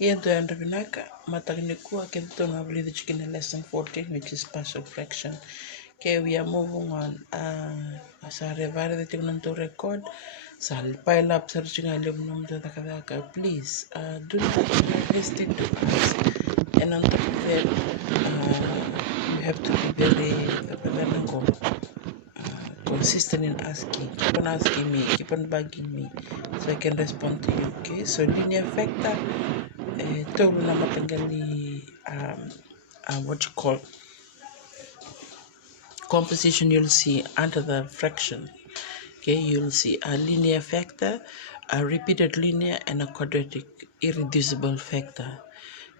Yedo and Ravinaka, Matarinekua, Kenton, I believe that you can lesson 14, which is partial fraction. Okay, we are moving on. Sa revare the technon to record. Sal pile up searching alumnum to the Kadaka. Please do not hesitate to ask. And on top of that, you have to be very consistent in asking. Keep on asking me, keep on bugging me so I can respond to you. Okay, so linear factor total number what you call composition. You'll see under the fraction. Okay, you'll see a linear factor, a repeated linear, and a quadratic irreducible factor.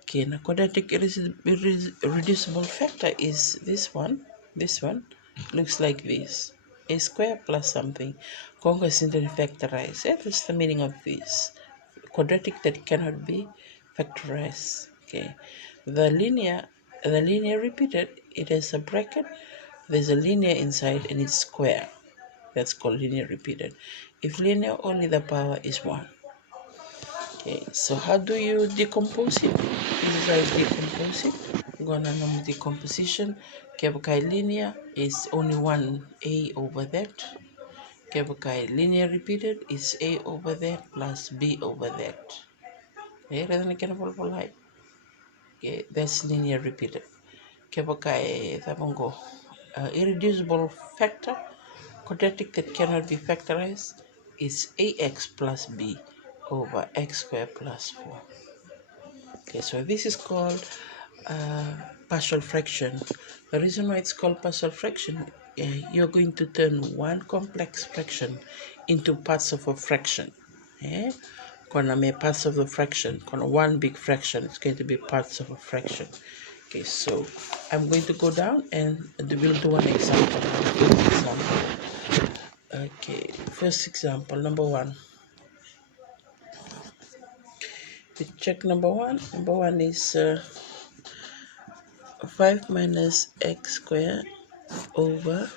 Okay, and a quadratic irreducible factor is this one. This one looks like this: a square plus something. Congo is simply factorized. Yeah, that's the meaning of this. Quadratic that cannot be factorized. Okay, the linear repeated, it has a bracket. There's a linear inside and it's square. That's called linear repeated. If linear, only the power is 1. Okay, so how do you decompose it? This is how you decompose it. We're gonna know decomposition. Kebukai linear is only 1a over that. Kebukai linear repeated is a over that plus b over that. Okay, okay, that's linear repeated. Kebukai tabongo irreducible factor, quadratic that cannot be factorized, is ax plus b over x squared plus 4. Okay, so this is called partial fraction. The reason why it's called partial fraction, you're going to turn one complex fraction into parts of a fraction. Eh? Parts of the fraction, one big fraction, it's going to be parts of a fraction. Okay, so I'm going to go down and we'll do an example. Okay, first example, number 1. We check number 1. Number 1 is 5 minus x squared over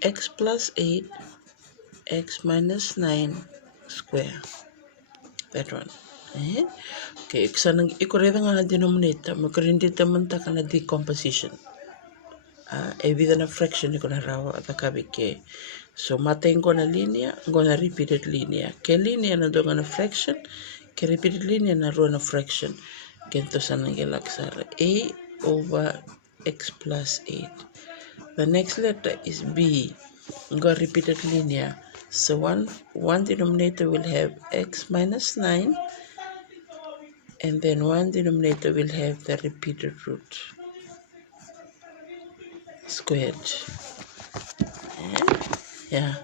x plus 8 x minus 9 square. That one. Okay, ikoreda nga na denominator, makarindi taman ta kana decomposition. Evida na fraction iko na rawa at kabike. So matain ko na linear, gonna repeated linear. Ke linear na do na fraction, ke repeated linear na ro na fraction. Kento sa nangyalaksara a over x plus 8. The next letter is b. Got repeated linear. So one denominator will have x minus 9, and then one denominator will have the repeated root squared. Yeah.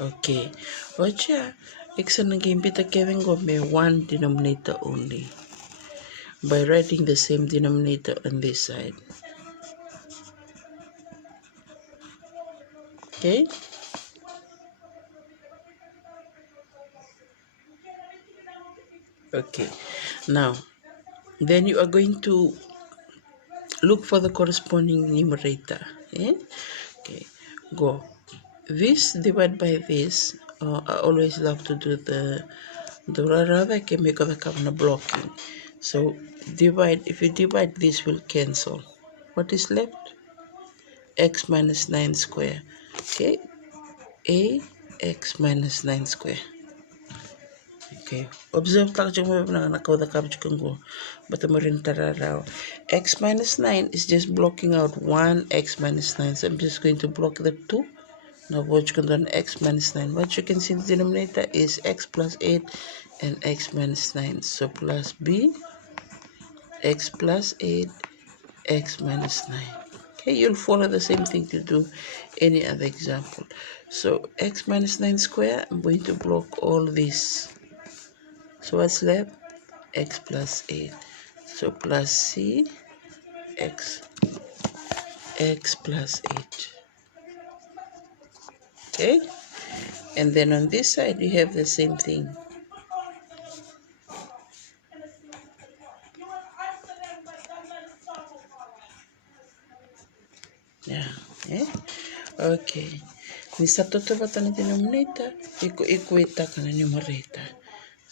Okay. Ocha, x and gimbita Kevin go me one denominator only by writing the same denominator on this side. Okay. Okay. Now, then you are going to look for the corresponding numerator. Okay. Go. This divide by this. I always love to do the rather I can make the kind of blocking. So divide. If you divide, this will cancel. What is left? X minus 9 square. Okay. A x minus 9 square. Okay. Observe tak jeng mo na nakaw da kabj kanggo. But marin tararaw. X minus 9 is just blocking out 1 x minus 9. So I'm just going to block the 2. Now watch on x minus 9. What you can see the denominator is x plus 8 and x minus 9. So plus b, x plus 8, x minus 9. Okay, you'll follow the same thing to do any other example. So x minus 9 square, I'm going to block all this. So what's left? X plus 8. So plus c, x plus 8. Okay, and then on this side you have the same thing. Yeah. Okay. Ni sa toto bata na denominator, iko ita ka na numerator.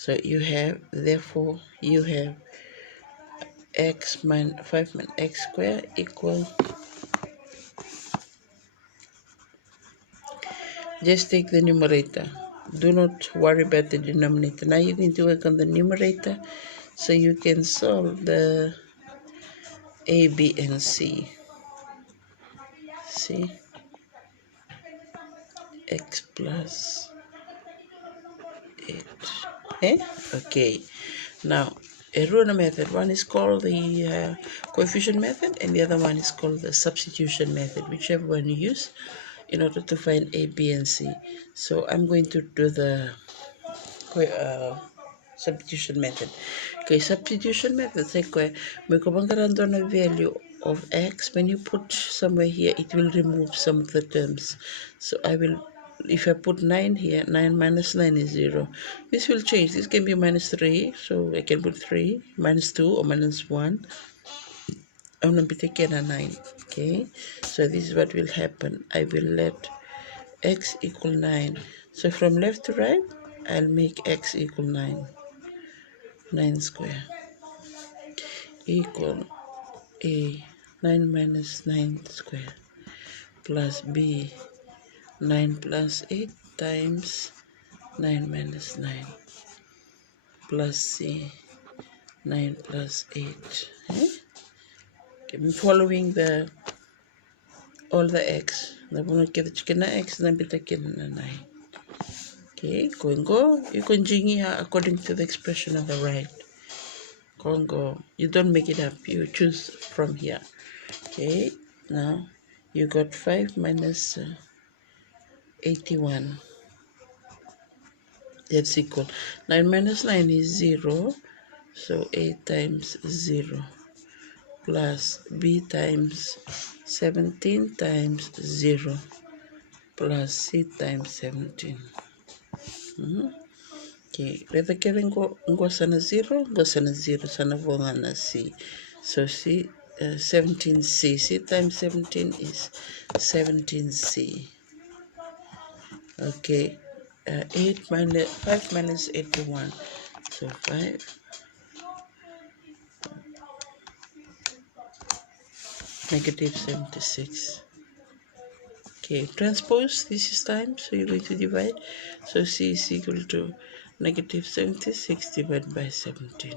So you have, therefore, you have x minus 5 minus x squared equal, just take the numerator. Do not worry about the denominator. Now you're going to work on the numerator so you can solve the A, B, and C. See? X plus 8. Eh? Okay. Now, a Runa method. One is called the coefficient method and the other one is called the substitution method, whichever one you use in order to find A, B, and C. So I'm going to do the substitution method. Okay, substitution method. On a value of x. When you put somewhere here, it will remove some of the terms. So I will, if I put 9 here, 9 minus 9 is 0. This will change. This can be minus 3. So I can put 3, minus 2, or minus 1. I'm going to be taking a 9. Okay, so this is what will happen. I will let x equal 9. So from left to right, I'll make x equal 9. 9 square equal A 9 minus 9 square plus B 9 plus 8 times 9 minus 9 plus C 9 plus 8. Okay, I'm following the all the x. I'm going to get the chicken x and then taking a 9. Okay, go. You can jingy according to the expression on the right. Go. You don't make it up. You choose from here. Okay, now you got 5 minus 81. That's equal. 9 minus 9 is 0. So 8 times 0 plus B times 17 times 0 plus C times 17. Okay, whether getting go sana 0, go sana 0, sana na C. So C 17C. C times 17 is 17C. Okay, 5 minus 81. So 5 negative 76. Okay, transpose this is time, so you're going to divide. So C is equal to negative 76 divided by 17.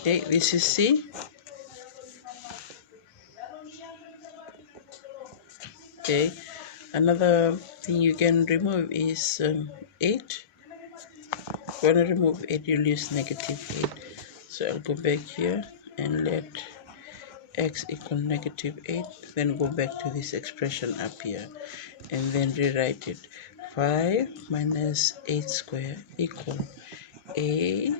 Okay, this is C. Okay, another thing you can remove is 8. When I remove 8, you'll use negative 8. So I'll go back here and let x equal negative 8. Then go back to this expression up here and then rewrite it. 5 minus 8 square equal A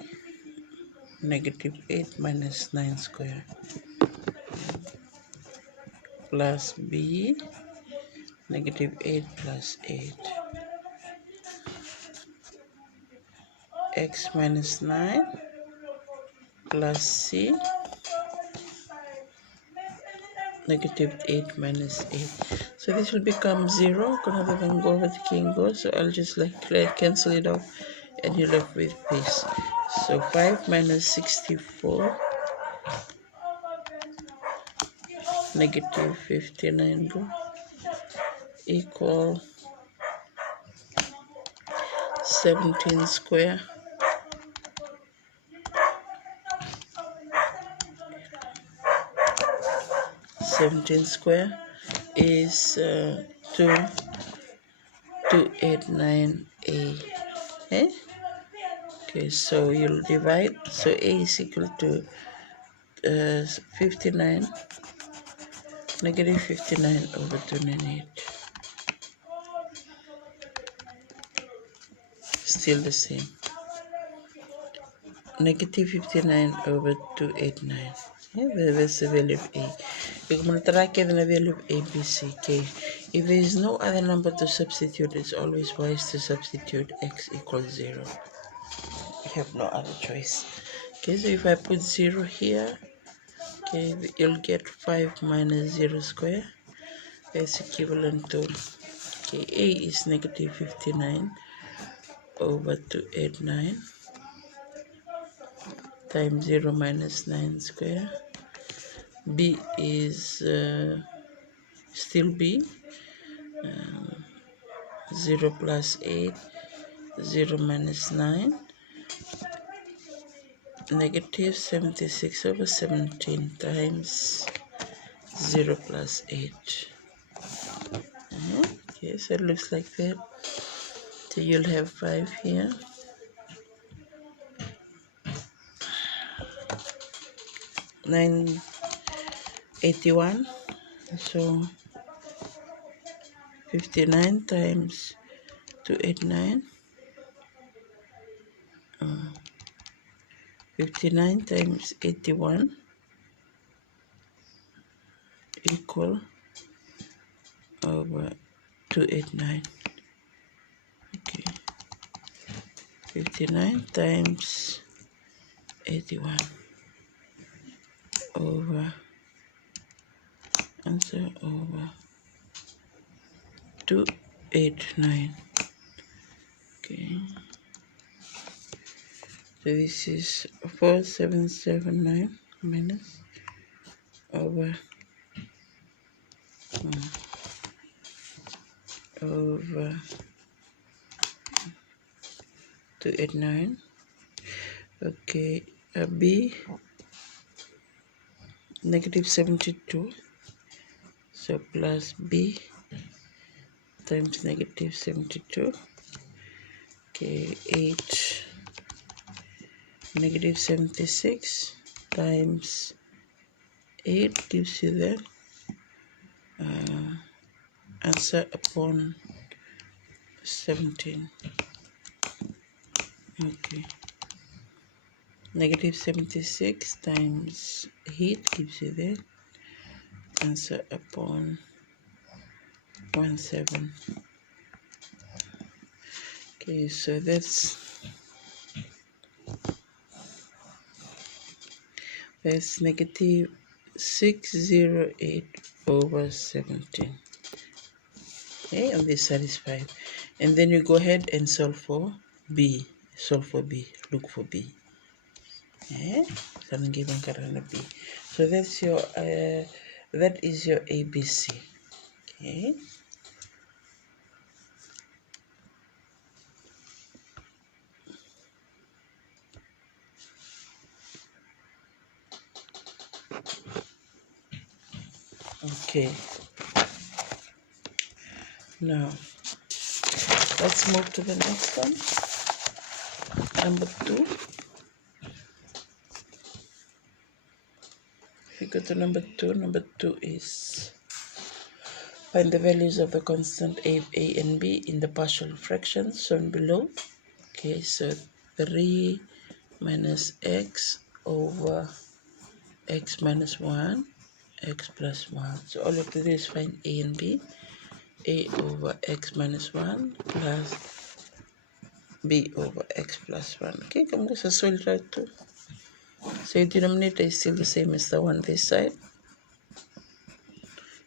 negative 8 minus 9 square plus B negative 8 plus 8 x minus 9 plus C negative 8 minus 8. So this will become 0. Gonna then go over the king go. So I'll just cancel it off and you're left with this. So 5 minus 64 negative 59 go equal 17 square is 289A. Okay, so you'll divide. So A is equal to 59 negative 59 over 298. Still the same. Negative 59 over 289. Yeah, that's the value of A. You're going to track the value of A, B, C, K. If there is no other number to substitute, it's always wise to substitute x equals 0. You have no other choice. Okay, so if I put 0 here, okay, you'll get 5 minus 0 square. That's equivalent to, okay, a is negative 59 over 289 times 0 minus 9 square. B is still B, 0 plus 8, 0 minus 9, negative 76 over 17 times 0 plus 8. Okay, so it looks like that. So you'll have 5 here. 981. So 59 times 289. 59 times 81 equal over 289. Okay, 59 times 81 over answer over 289. Okay, so this is 4779 minus over 289. Okay, B negative 72, so plus B times negative 72. Okay, 8 negative 76 times 8 gives you the answer upon 17. Okay, negative 76 times 8 gives you the answer upon 17. Okay, so that's negative 608 over 17. Okay, and this satisfied. And then you go ahead and solve for B. Solve for B. Look for B. Okay, B. So that's your that is your ABC. Okay. Okay. Now let's move to the next one. Number 2. If you go to number 2 is find the values of the constant a and b in the partial fractions shown below. Okay, so 3 minus x over x minus 1, x plus 1. So all you have to do is find a and b. A over x minus 1 plus b over x plus 1. Okay, come on, so we'll try to. So your denominator is still the same as the one this side.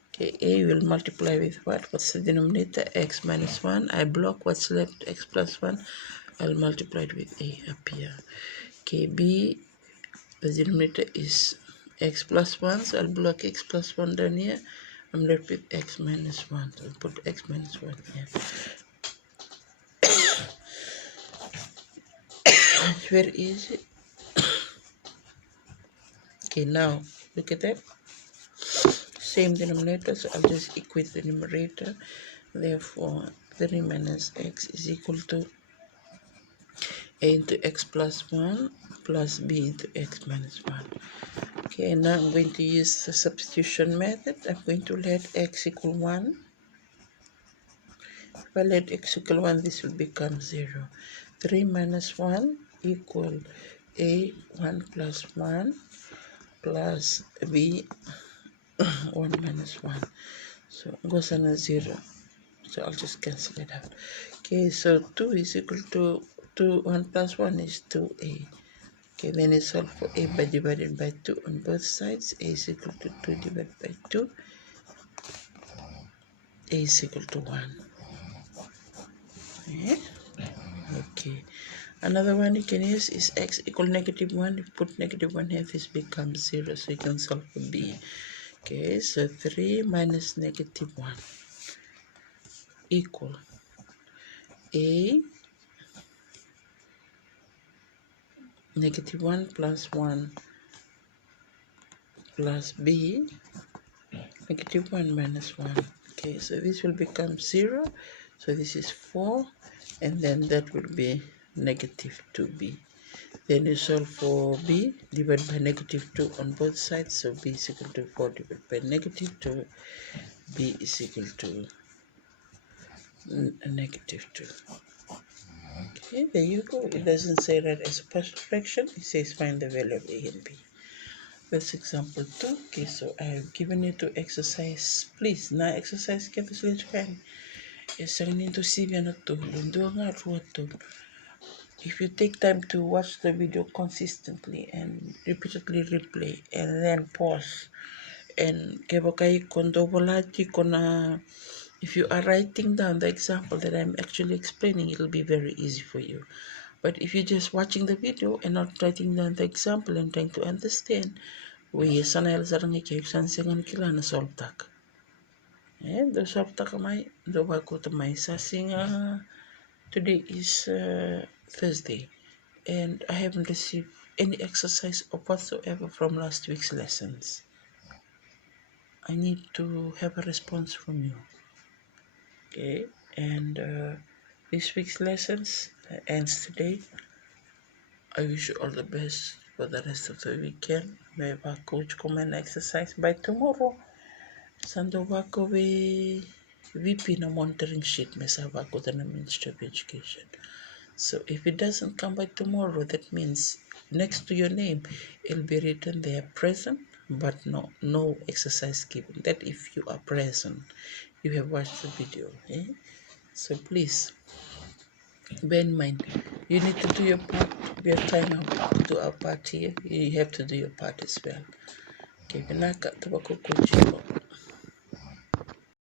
Okay, a will multiply with what? What's the denominator? X minus 1. I block what's left, x plus 1. I'll multiply it with a up here. Okay, b, the denominator is x plus 1, so I'll block x plus 1 down here. I'm left with x minus 1, so I'll put x minus 1 here. It's very easy. Okay, now look at that. Same denominator, so I'll just equate the numerator. Therefore, 3 minus x is equal to a into x plus 1 plus b into x minus 1. Okay, now I'm going to use the substitution method. I'm going to let x equal 1. If I let x equal 1, this will become 0. 3 minus 1 equal a 1 plus 1 plus b 1 minus 1. So goes on a 0. So I'll just cancel it out. Okay, so 2 is equal to 2, 1 plus 1 is 2a. Okay, then it's solve for a by divided by 2 on both sides. A is equal to 2 divided by 2. A is equal to 1. Okay. Okay. Another one you can use is x equal negative 1. If you put negative 1 here, this becomes 0. So you can solve for b. Okay, so 3 minus negative 1 equal a negative 1 plus 1 plus b negative 1 minus 1. Okay, so this will become 0. So this is 4. And then that will be negative 2b. Then you solve for b, divided by negative 2 on both sides. So b is equal to 4 divided by negative 2. B is equal to negative 2. Okay, there you go. It doesn't say that as a partial fraction. It says find the value of a and b. That's example 2. Okay, so I've given you to exercise. Please, na exercise ka to sila chukani. Isang nito sibya na to. Lundo nga to. If you take time to watch the video consistently and repeatedly replay and then pause and kebakai kondo volati kona. If you are writing down the example that I'm actually explaining, it'll be very easy for you. But if you're just watching the video and not writing down the example and trying to understand, we sanay sarang ikayusan singan kila na solve tak. Do solve tak kamay, do bago tamay sa singa. Today is Thursday, and I haven't received any exercise or whatsoever from last week's lessons. I need to have a response from you. Okay, and this week's lessons ends today. I wish you all the best for the rest of the weekend. May our coach come and exercise by tomorrow. Sando wako we VP na monitoring sheet mesa wako the Ministry of Education. So if it doesn't come by tomorrow, that means next to your name it'll be written there present, but no exercise given. That if you are present, you have watched the video. So please bear in mind, you need to do your part. We are trying to do our part here. You have to do your part as well. Okay, binaka tabako kuchiko.